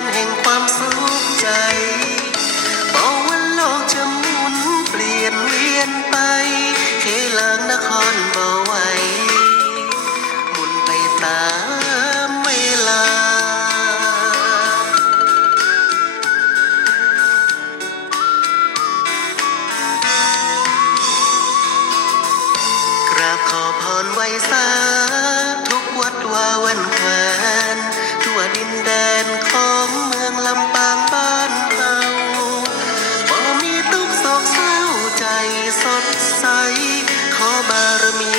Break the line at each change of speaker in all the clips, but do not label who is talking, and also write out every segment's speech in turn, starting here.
นแห่งความสุขใจ สดใส ขอบารมี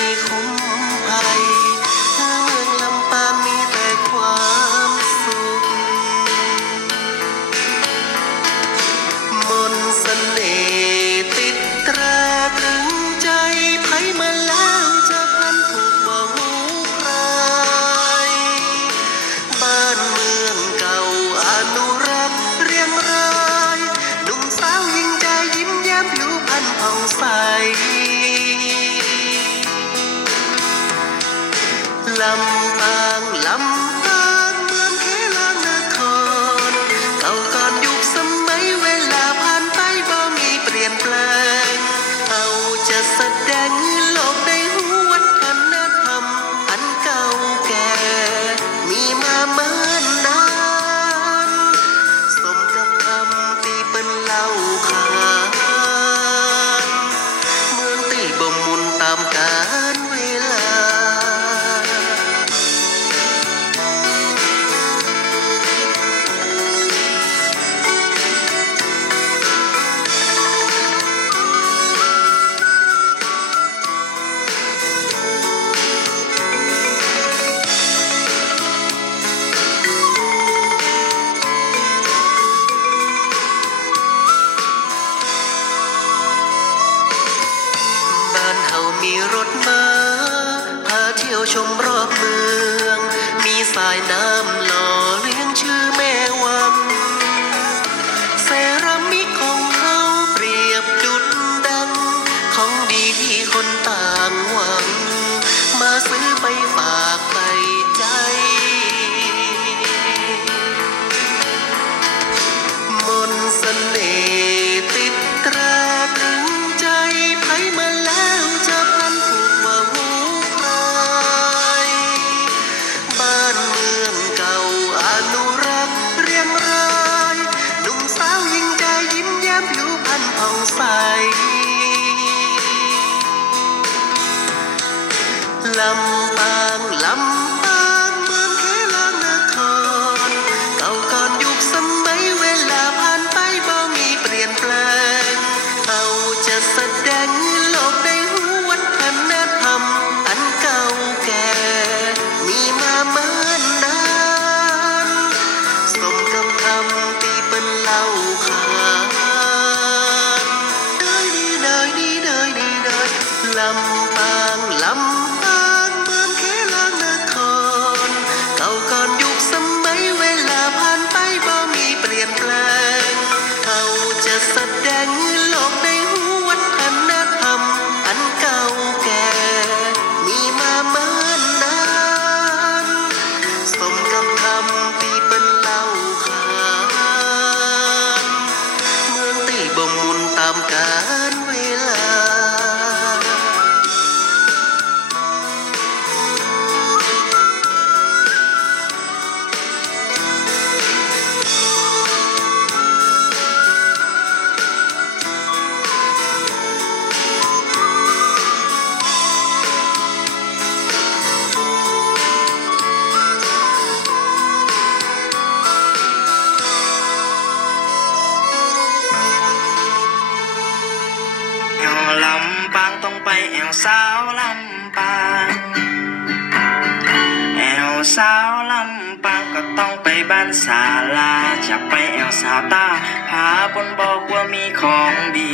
Lam ang. I am. lòng ำปางลำปางเมืองแค่ลางนครเก่าก่อนยุคสมัยเวลาผ่านไปบ่มีเปลี่ยนแปลงเอาจะแสดงโลกในหัววัฒนธรรมอันเก่าแก่มีมาเมือนานสมกับคำที่เป็นเล่าขานเดยดีเดยดีเดยดีเดยลำ สาวลำ
ปางก็ต้องไปบ้านศาลา จะไปแอลซาตาหาบนบอกว่ามีของดี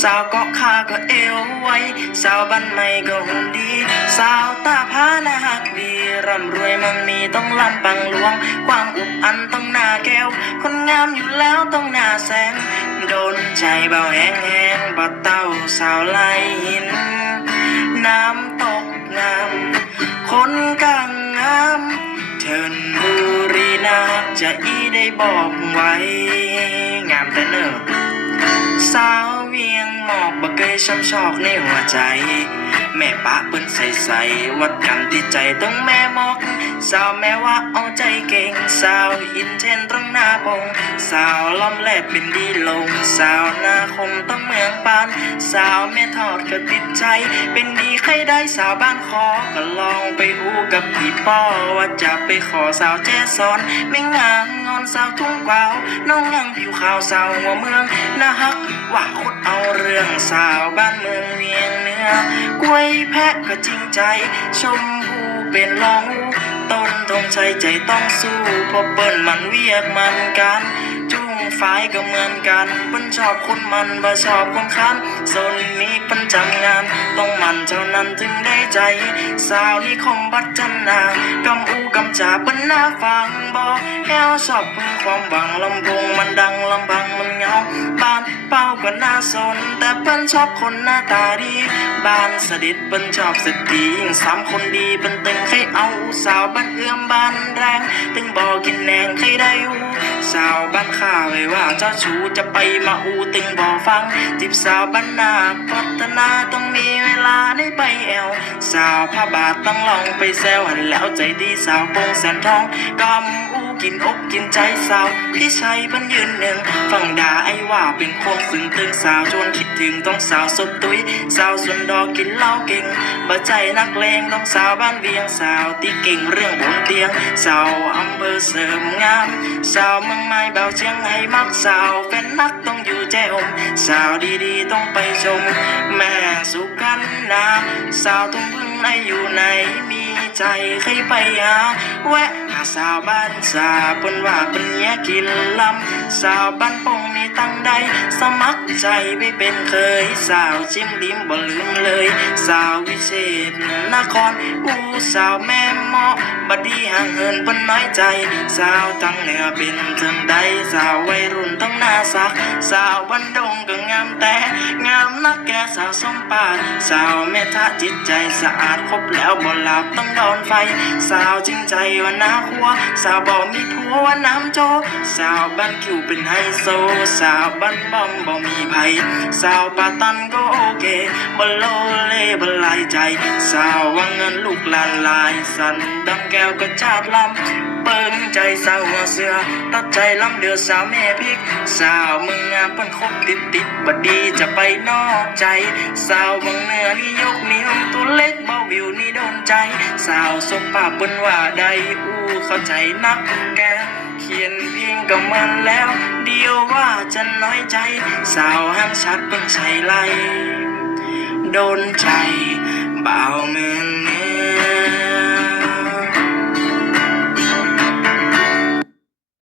สาวเกาะคาก็เอวไว้ สาวบ้านใหม่ก็หุ่นดี สาวตาพานาหักดีร่ำรวยมั่งมีต้องลำปังหลวง ความอุบอันต้องหน้าแก้ว คนงามอยู่แล้วต้องหน้าแสงโดนใจเบาแห้งแห้งบ่เต้าสาวไลหิน น้ำตกงามคนกังำเทินบุรีนาจะอีได้บอกไว้ งามแต่เนิ่สาวเวียงหมอกบ่เคยช้ำชอกในหัวใจ แม่ปะเปิ้นใส่ใส่วัดกันที่ใจต้องแม่มอกสาวแม่ว่าเอาใจเก่งสาวอินเทนตรงหน้าบงสาวล้อมแลบเป็นดีลง สาวนาคมต้องเมืองปาน สาวแม่ทอดก็ติดใจ เป็นดีใครได้สาวบ้านคอก็ลองไปอู้กับพี่ป้อว่าจะไปขอสาวแจ้ซ้อนไม่งามงอนสาวทุ่งกวาวน้องยังผิวขาวสาวหัวเมืองน่าฮักว่าคดเอาเรื่องสาวบ้านเมืองเวียงเหนือกล้วยแพะก็จริงใจ ชมพูเป็นรองหูต้นธงชัยใจต้องสู้พราะเปิ้นมันเวียกมันกันจุ้งฝ่ายก็เหมือนกันเปิ้นชอบคนมันบ่ชอบคนคันโซนนี้เปิ้นจำงาน ต้องมันเท่านั้นถึงได้ใจ สาวนี่คมบัดจันนากำอูกำจาเปิ้นน่าฟังบ่แอวชอบพึ่งความหวังลำพงมันดังลำพัง นเหงาบ้านเป้าก็น่าสน แต่เปิ้นชอบคนหน้าตาดี บ้านสดิษเปิ้นชอบสตรียิ่งสามคนดีเปิ้นตึงให้เอาสาวบ้านเอื้อมบ้านแรงตึงบอกกินแหนงให้ได้อูสาวบ้านข้าไว้ว่าเจ้าชูจะไปมาอูตึงบ่ฟังจีบสาวบ้านนาพัฒนาต้องมีเวลาได้ไปแอว สาวผ้าบาทต้องลองไปแซวหันแล้วใจดีสาวโปงแสนทองกำอู กินอกกินใจสาว พี่ชัยเพิ่นยืนหนึ่งฟังด่าไอ้ว่าเป็นคนสึงตึงสาวจนคิดถึงต้องสาวสดตุยสาวส่วนดอกกินเหล้าเก่งบ่ใจนักเลงต้องสาวบ้านเวียงสาวที่เก่งเรื่องบนเตียงสาวอำเภอเสริมงามสาวเมืองไม้เบาเชียงให้มักสาวแฟนนักต้องอยู่แจ้อมสาวดีๆต้องไปชม แม่สุกันนาสาวทุ่งพึ่งไออยู่ไหนมีใจใครไปหาแวะ สาวบ้านสาปนว่าเปิ้นเนี้ยกินลำสาวบ้านปงมีตั้งใด สมัครใจไปเป็นเคย สาวจิ้มลิ้มบ่ลืมเลย สาววิเศษนครอู้สาวแม่หมอบดีห่างเหินปนน้อยใจ สาวตั้งเหนือเป็นถึงใด สาววัยรุ่นต้องหน้าสัก สาวบันดงก็งามแต่งามนักแกสาวสมปาสาวเมตตาจิตใจสะอาดครบแล้วบ่หลับต้องโดนไฟ สาวจริงใจว่านาคัว สาวบ่มีผัวว่าน้ำโจ สาวบ้านคิวเป็นไฮโซ สาวบ้านบอมบ่มีภัยสาวปาตันก็โอเคบ่โลเลบ่ลายใจ สาวว่าเงินลูกลานลาย สันดังแก้วก็ชาดลำ ใจสาวหัวเสือ ตัดใจลำเดือสาวแม่พิก สาวเมืองงามเปิ้นคบติดติดบดดีจะไปนอกใจ สาวเมืองเหนือนี่ยกนิ้วตัวเล็กเบาวิวนี่โดนใจ สาวสบปากเปิ้นว่าใดอู้เข้าใจนักแกเขียนเพลงก็มันแล้ว เดียวว่าจะน้อยใจ สาวห้างชัดเปิ้นใช้ไล่โดนใจบ่าวเมืองเหนื